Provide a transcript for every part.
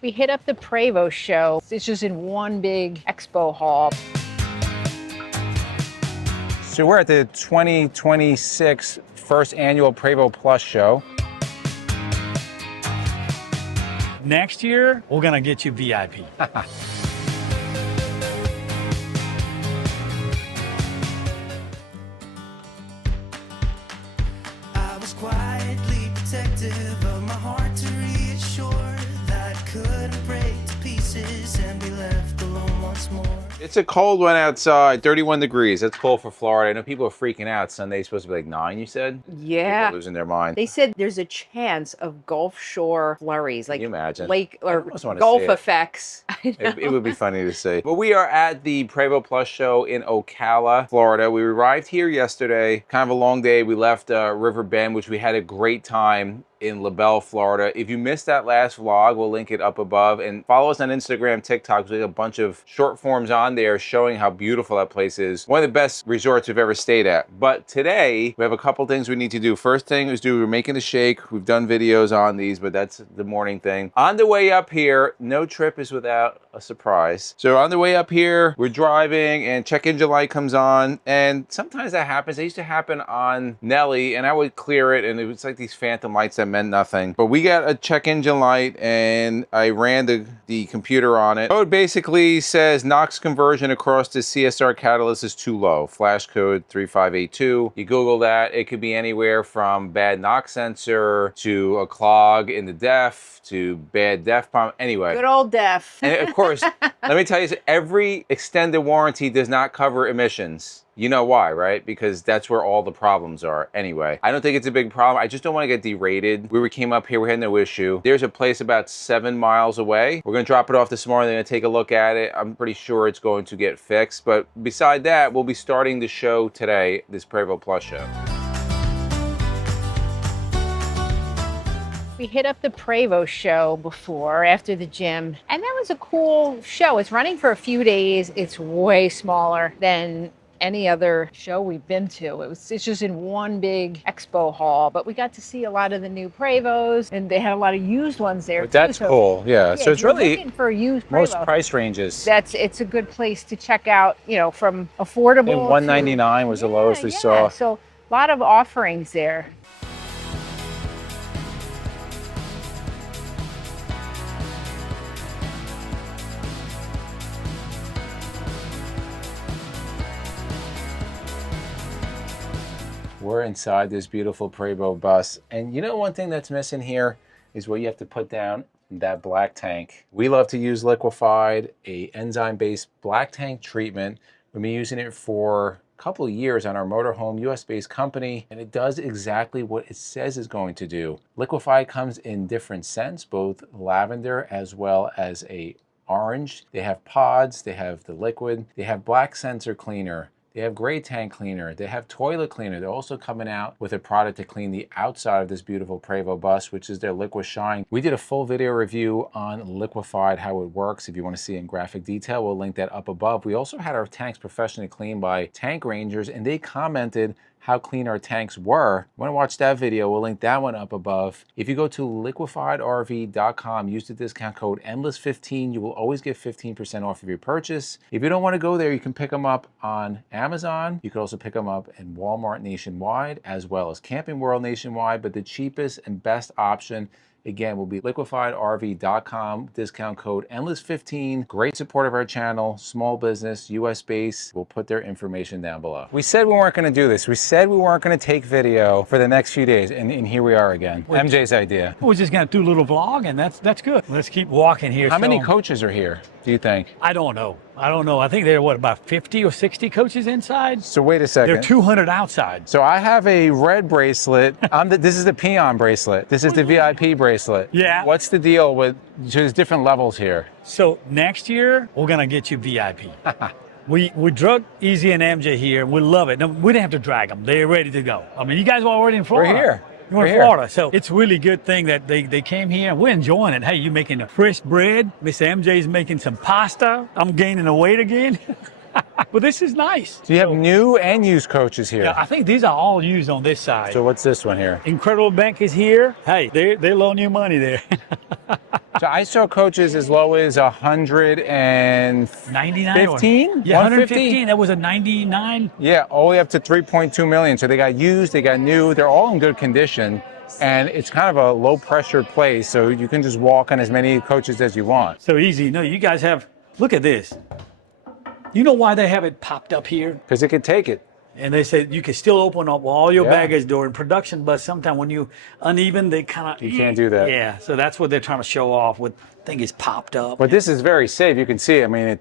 We hit up the Prevost show. It's just in one big expo hall. So we're at the 2026 first annual Prevost Plus show. Next year, we're gonna get you VIP. I was quietly protective of my heart to reassure that I couldn't break to pieces and be left alone once more. It's a cold one outside, 31 degrees. That's cold for Florida. I know people are freaking out. Sunday's supposed to be like 9, you said? Yeah. People losing their mind. They said there's a chance of Gulf Shore flurries, like Can you imagine? lake or almost wanna Gulf see it. effects. It would be funny to see. But we are at the Prevost Plus show in Ocala, Florida. We arrived here yesterday. Kind of a long day. We left River Bend, which we had a great time in LaBelle, Florida. If you missed that last vlog, we'll link it up above. And follow us on Instagram, TikTok, because we have a bunch of short forms on there showing how beautiful that place is. One of the best resorts we've ever stayed at. But today, we have a couple things we need to do. First thing is we're making the shake. We've done videos on these, but that's the morning thing. On the way up here, no trip is without a surprise. So on the way up here, we're driving and check engine light comes on. And sometimes that happens. It used to happen on Nelly, and I would clear it, and it was like these phantom lights that meant nothing. But we got a check engine light, and I ran the computer on it. Code basically says NOx conversion across the CSR catalyst is too low. Flash code 3582. You Google that, it could be anywhere from bad NOx sensor to a clog in the DEF to bad DEF pump. Anyway. Good old DEF. And of course, let me tell you, every extended warranty does not cover emissions. You know why, right? Because that's where all the problems are. Anyway, I don't think it's a big problem. I just don't want to get derated. We came up here, we had no issue. There's a place about 7 miles away. We're gonna drop it off this morning. They're gonna take a look at it. I'm pretty sure it's going to get fixed. But beside that, we'll be starting the show today, this Prevost Plus show. We hit up the Prevost show before, after the gym, and that was a cool show. It's running for a few days. It's way smaller than any other show we've been to. It's just in one big expo hall, but we got to see a lot of the new Prevosts, and they had a lot of used ones there But that's too. So, cool, yeah. So if it's you're really looking for a used most Prevost, price ranges. it's a good place to check out, you know, from affordable And $199 was the lowest we saw. So a lot of offerings there. We're inside this beautiful Prevost bus. And you know one thing that's missing here is where you have to put down that black tank. We love to use liquefied, a enzyme-based black tank treatment. We've been using it for a couple of years on our motorhome, US-based company, and it does exactly what it says it's going to do. Liquefied comes in different scents, both lavender as well as a orange. They have pods, they have the liquid, they have black sensor cleaner, they have gray tank cleaner, they have toilet cleaner. They're also coming out with a product to clean the outside of this beautiful Prevost bus, which is their Liquid Shine. We did a full video review on liquefied, how it works. If you want to see it in graphic detail, we'll link that up above. We also had our tanks professionally cleaned by tank rangers, and they commented how clean our tanks were. Want to watch that video? We'll link that one up above. If you go to liquefiedrv.com, use the discount code ENDLESS15, you will always get 15% off of your purchase. If you don't want to go there, you can pick them up on Amazon. You can also pick them up in Walmart nationwide, as well as Camping World nationwide, but the cheapest and best option, again, will be liquefiedrv.com, discount code ENDLESS15. Great support of our channel, small business, US based. We'll put their information down below. We said we weren't gonna do this. We said we weren't gonna take video for the next few days, and here we are again. MJ's idea. We're just gonna do a little vlog, and that's good. Let's keep walking here. How many coaches are here, do you think? I don't know. I think there are, what, about 50 or 60 coaches inside? So wait a second. There are 200 outside. So I have a red bracelet. This is the peon bracelet. This is the VIP bracelet. Yeah. What's the deal with, so there's different levels here? So next year, we're gonna get you VIP. We drug Easy and MJ here, and we love it. No, we didn't have to drag them. They're ready to go. I mean, you guys were already in Florida. We're here. You're in Florida, so it's really good thing that they came here. We're enjoying it. Hey, you're making a fresh bread. Miss MJ's making some pasta. I'm gaining the weight again. But this is nice. So you have new and used coaches here. Yeah, I think these are all used on this side. So what's this one here? Incredible Bank is here. Hey, they loan you money there. So I saw coaches as low as 115. 99 yeah, 115. That was a 99. Yeah, all the way up to 3.2 million. So they got used, they got new, they're all in good condition. And it's kind of a low pressure place, so you can just walk on as many coaches as you want. So easy. No, you guys have, look at this. You know why they have it popped up here? Because it can take it. And they said you can still open up all your Yeah. baggage door in production, but sometimes when you uneven, they kind of... You can't do that. Yeah, so that's what they're trying to show off with thing is popped up. But this is very safe. You can see, I mean,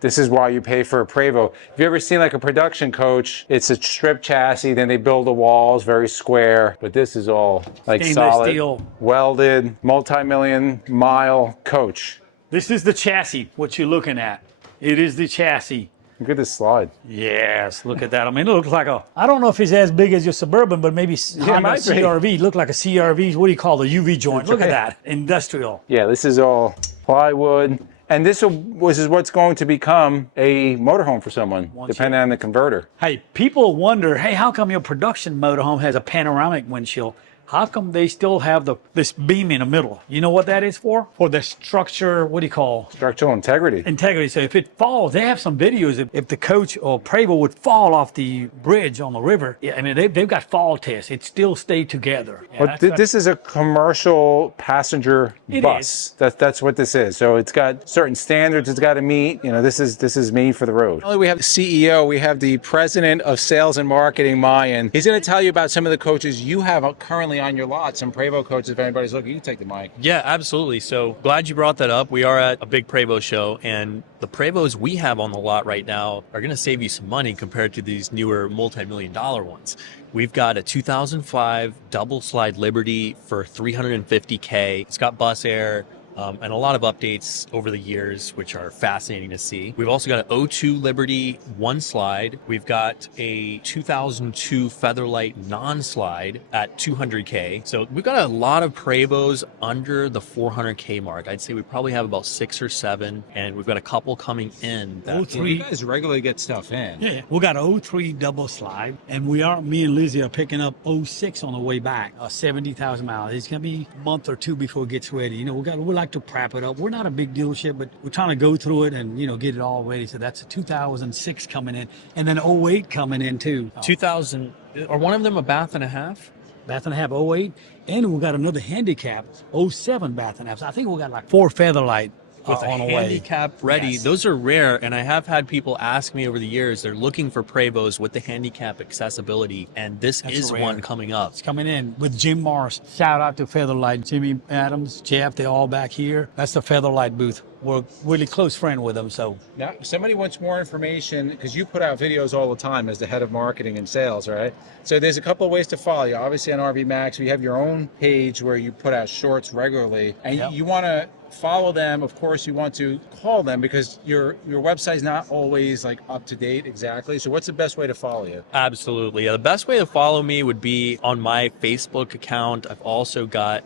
this is why you pay for a Prevost. Have you ever seen like a production coach? It's a strip chassis, then they build the walls very square, but this is all like Stainless solid, steel. welded, multi-million mile coach. This is the chassis, what you're looking at. It is the chassis. Look at this slide. Yes, look at that. I mean, it looks like a, I don't know if it's as big as your Suburban, but maybe Honda might be. CRV. Look like a CRV. What do you call the UV joint? Look at that. Industrial. Yeah, this is all plywood. And this is what's going to become a motorhome for someone, depending on the converter. Hey, people wonder, hey, how come your production motorhome has a panoramic windshield? How come they still have this beam in the middle? You know what that is for? For the structure, what do you call? Structural integrity. Integrity. So if it falls, they have some videos. If the coach or Prevost would fall off the bridge on the river, yeah, I mean, they've got fall tests. It still stayed together. Yeah, But this is a commercial passenger bus. That's what this is. So it's got certain standards it's got to meet. You know, this is made for the road. We have the CEO. We have the president of sales and marketing, Mayan. He's going to tell you about some of the coaches you have currently on your lot. Some Prevost coaches. If anybody's looking, you can take the mic. Yeah, absolutely. So glad you brought that up. We are at a big Prevost show, and the Prevosts we have on the lot right now are going to save you some money compared to these newer multi-million-dollar ones. We've got a 2005 double slide Liberty for $350K. It's got bus air. And a lot of updates over the years, which are fascinating to see. We've also got an 02 Liberty one slide. We've got a 2002 Featherlight non-slide at $200K. So we've got a lot of Prevosts under the $400K mark. I'd say we probably have about 6 or 7, and we've got a couple coming in. You guys regularly get stuff in. Yeah, we got an 03 double slide, and me and Lizzie are picking up 06 on the way back, 70,000 miles. It's gonna be a month or two before it gets ready. You know, we like to prep it up. We're not a big dealership, but we're trying to go through it and, you know, get it all ready. So that's a 2006 coming in, and then 08 coming in too. 2000, are one of them a bath and a half? Bath and a half 08, and we got another handicap 07 bath and a half. So I think we got like 4 Featherlight with a on the way. handicap ready. Yes. Those are rare, and I have had people ask me over the years, they're looking for Prevosts with the handicap accessibility, and that's rare. one coming up. It's coming in with Jim Morris. Shout out to Featherlight, Jimmy Adams, Jeff, they're all back here. That's the Featherlight booth. We're really close friend with them, so. Now, if somebody wants more information, because you put out videos all the time as the head of marketing and sales, right? So there's a couple of ways to follow you. Obviously on RV Max, we have your own page where you put out shorts regularly, and you want to follow them. Of course, you want to call them because your website's not always like up to date exactly. So what's the best way to follow you? Absolutely. Yeah, the best way to follow me would be on my Facebook account.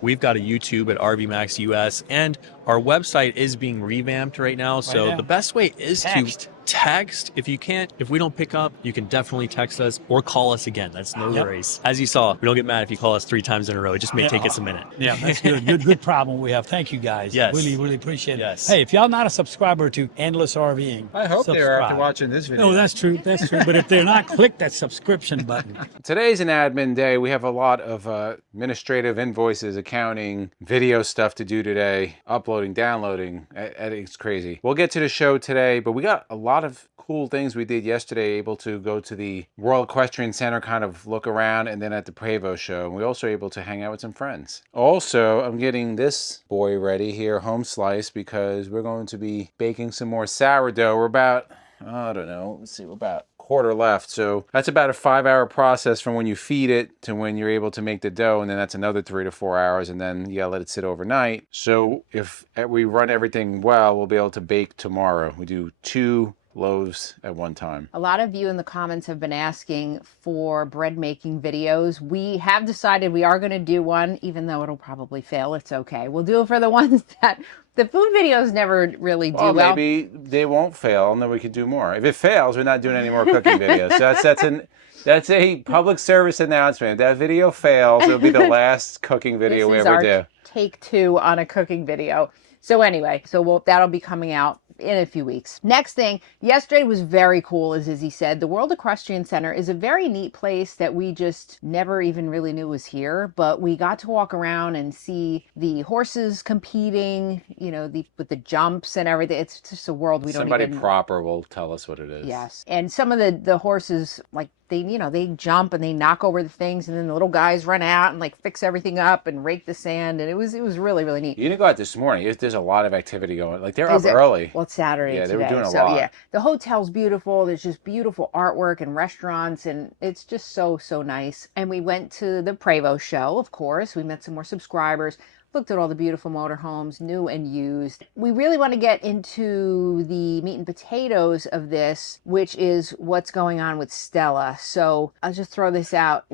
We've got a YouTube at RV Max US, and our website is being revamped right now. So the best way is to text. If we don't pick up, you can definitely text us or call us again. That's no worries. As you saw, we don't get mad if you call us 3 times in a row. It just may take us a minute. Yeah, that's good. Good problem we have. Thank you guys. Yes. Really appreciate it. Yes. Hey, if y'all not a subscriber to Endless RVing, I hope they are after subscribe. watching this video. No, that's true. But if they're not, click that subscription button. Today's an admin day. We have a lot of administrative invoices, accounting, video stuff to do today, uploading, downloading. It's crazy. We'll get to the show today, but we got a lot of cool things we did yesterday, able to go to the Royal Equestrian Center, kind of look around, and then at the Prevost show. And we also able to hang out with some friends. Also, I'm getting this boy ready here, home slice, because we're going to be baking some more sourdough. We're about, I don't know, let's see, we're about quarter left. So that's about a 5-hour process from when you feed it to when you're able to make the dough, and then that's another 3 to 4 hours, and then you gotta let it sit overnight. So if we run everything well, we'll be able to bake tomorrow. We do 2 loaves at one time. A lot of you in the comments have been asking for bread making videos. We have decided we are going to do one, even though it'll probably fail. It's okay. We'll do it for the ones that the food videos never really do well. Maybe they won't fail, and then we could do more. If it fails, we're not doing any more cooking videos. So that's a public service announcement. If that video fails, it'll be the last cooking video we ever do. Take 2 on a cooking video. So anyway, that'll be coming out in a few weeks. Next thing, yesterday was very cool, as Izzy said. The World Equestrian Center is a very neat place that we just never even really knew was here, but we got to walk around and see the horses competing, with the jumps and everything. It's just a world we don't even... Somebody proper will tell us what it is. Yes. And some of the horses, like, they jump and they knock over the things, and then the little guys run out and like fix everything up and rake the sand, and it was really, really neat. You didn't go out this morning. There's a lot of activity going. Like, they're up early. Well, it's Saturday. Yeah, today, they were doing a lot. Yeah, the hotel's beautiful. There's just beautiful artwork and restaurants, and it's just so nice. And we went to the Prevost show, of course. We met some more subscribers. Looked at all the beautiful motorhomes, new and used. We really want to get into the meat and potatoes of this, which is what's going on with Stella. So I'll just throw this out.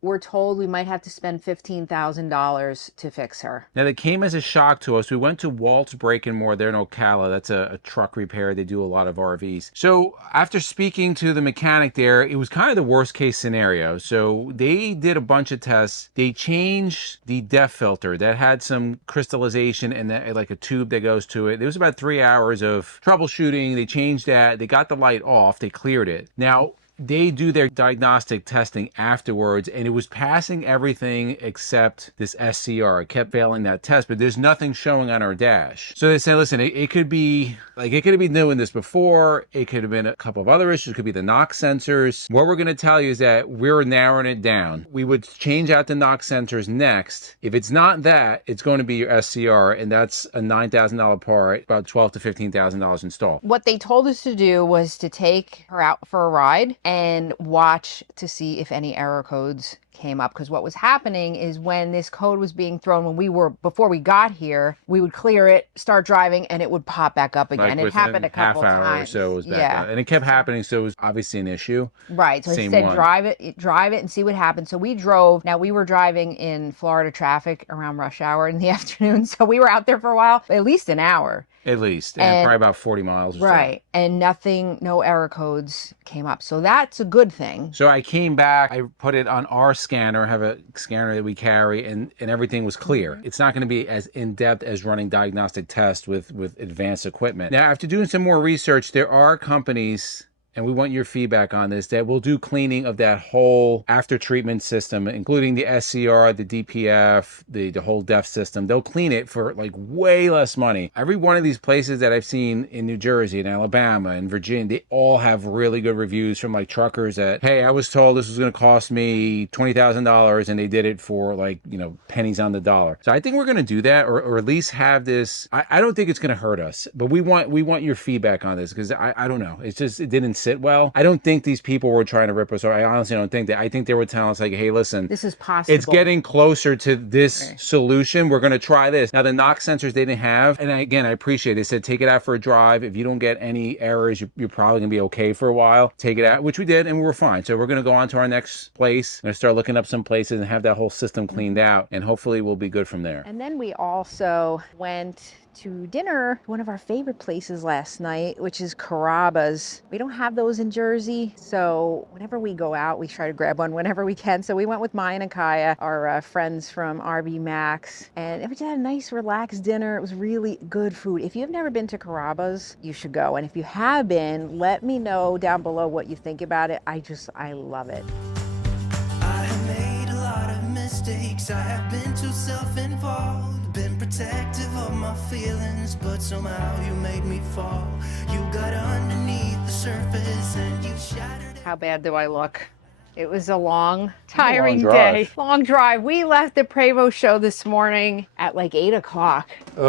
We're told we might have to spend $15,000 to fix her. Now, that came as a shock to us. We went to Walt's Break and More there in Ocala. That's a truck repair. They do a lot of RVs. So after speaking to the mechanic there, it was kind of the worst case scenario. So they did a bunch of tests. They changed the DEF filter that had some crystallization and like a tube that goes to it. It was about 3 hours of troubleshooting. They changed that. They got the light off. They cleared it. Now, they do their diagnostic testing afterwards, and it was passing everything except this SCR. It kept failing that test, but there's nothing showing on our dash. So they say, listen, it could be doing this before. It could have been a couple of other issues. It could be the NOx sensors. What we're going to tell you is that we're narrowing it down. We would change out the NOx sensors next. If it's not that, it's going to be your SCR, and that's a $9,000 part, about $12,000 to $15,000 installed. What they told us to do was to take her out for a ride and watch to see if any error codes came up, because what was happening is when this code was being thrown, before we got here, we would clear it, start driving, and it would pop back up again. Like it happened a couple half hour times. Or so it was back up. And it kept happening, so it was obviously an issue. Right. So he said drive it and see what happens. So we drove. Now, we were driving in Florida traffic around rush hour in the afternoon, so we were out there for a while, at least an hour. At least, and probably about 40 miles or so. Right, and no error codes came up. So that's a good thing. So I came back, I put it on our scanner, have a scanner that we carry, and everything was clear. Mm-hmm. It's not going to be as in-depth as running diagnostic tests with advanced equipment. Now, after doing some more research, there are companies, and we want your feedback on this, that will do cleaning of that whole after treatment system, including the SCR, the DPF, the whole DEF system. They'll clean it for like way less money. Every one of these places that I've seen in New Jersey and Alabama and Virginia, they all have really good reviews from like truckers that, hey, I was told this was going to cost me $20,000 and they did it for like, pennies on the dollar. So I think we're going to do that, or at least have this. I don't think it's going to hurt us, but we want your feedback on this, because I don't know. It's just, it didn't sit well. I don't think these people were trying to rip us off. I honestly don't think that. I think they were telling us like, hey, listen, this is possible. It's getting closer to this solution. We're going to try this. Now, the NOx sensors they didn't have, and again, I appreciate it. They said, take it out for a drive. If you don't get any errors, you're probably going to be okay for a while. Take it out, which we did, and we were fine. So we're going to go on to our next place. We're going to start looking up some places and have that whole system cleaned out, and hopefully we'll be good from there. And then we also went to dinner, one of our favorite places last night, which is Carrabba's. We don't have those in Jersey, so whenever we go out, we try to grab one whenever we can. So we went with Maya and Kaya, our friends from RV Max, and we just had a nice, relaxed dinner. It was really good food. If you've never been to Carrabba's, you should go. And if you have been, let me know down below what you think about it. I love it. I have made a lot of mistakes. I have been too self-involved, been protective of my feelings, but somehow you made me fall. You got underneath the surface and you shattered. How bad do I look? It was a long, tiring drive. day. Long drive. We left the Prevost show this morning at like 8 o'clock in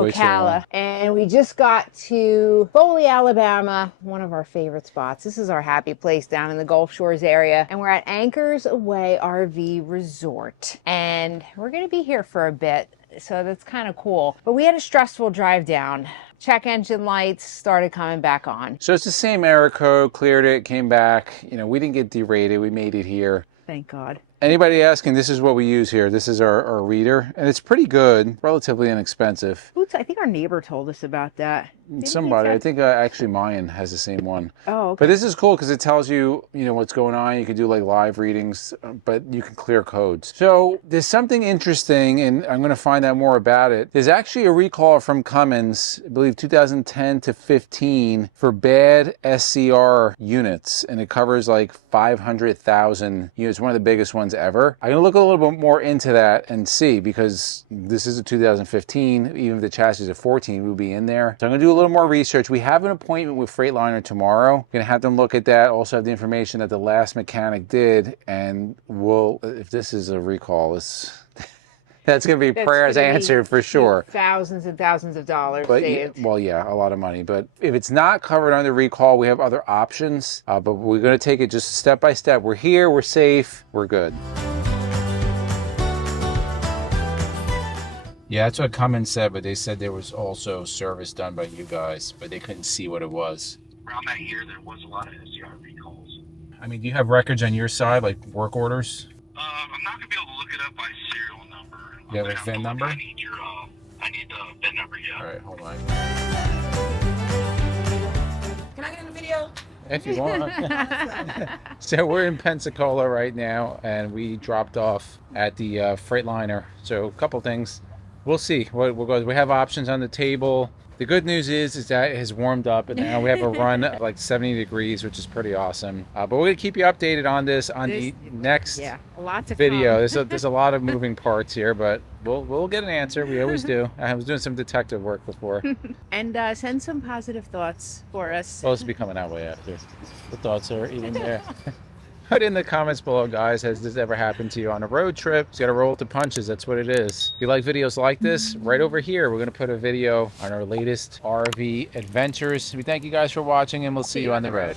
way too Ocala. long. And we just got to Foley, Alabama, one of our favorite spots. This is our happy place down in the Gulf Shores area. And we're at Anchors Away RV Resort. And we're going to be here for a bit. So that's kind of cool. But we had a stressful drive down. Check engine lights started coming back on. So it's the same error code, cleared it, came back. We didn't get derated. We made it here. Thank God. Anybody asking, this is what we use here. This is our reader, and it's pretty good, relatively inexpensive. Boots, I think our neighbor told us about that. Didn't he Somebody, tell- I think actually mine has the same one. Oh, okay. But this is cool because it tells you, you know, what's going on. You can do like live readings, but you can clear codes. So there's something interesting, and I'm going to find out more about it. There's actually a recall from Cummins, I believe 2010 to 15, for bad SCR units, and it covers like 500,000 units, one of the biggest ones ever. I'm going to look a little bit more into that and see, because this is a 2015, even if the chassis is a 14, we'll be in there. So I'm going to do a little more research. We have an appointment with Freightliner tomorrow. Going to have them look at that. Also have the information that the last mechanic did, and we'll, if this is a recall, that's going to be That's prayers gonna be answered for sure. Thousands and thousands of dollars But saved. well, yeah, a lot of money. But if it's not covered under recall, we have other options. But we're going to take it just step by step. We're here, we're safe, we're good. Yeah, that's what Cummins said, but they said there was also service done by you guys, but they couldn't see what it was. Around that year, there was a lot of SCR recalls. I mean, do you have records on your side, like work orders? I'm not gonna be able to look it up by serial number. You have a VIN number? I need the VIN number, yeah. All right, hold on. Can I get in the video? If you want. So we're in Pensacola right now, and we dropped off at the Freightliner. So a couple things. We'll see what we'll go. We have options on the table. The good news is that it has warmed up, and now we have a run at like 70 degrees, which is pretty awesome. But we're gonna keep you updated on this on the next Lots of video. fun. There's a lot of moving parts here, but we'll get an answer. We always do. I was doing some detective work before. And send some positive thoughts for us. Supposed to be coming out way after. The thoughts are even there. Put in the comments below, guys. Has this ever happened to you on a road trip? You got to roll with the punches. That's what it is. If you like videos like this, right over here, we're going to put a video on our latest RV adventures. We thank you guys for watching, and we'll see you on the road.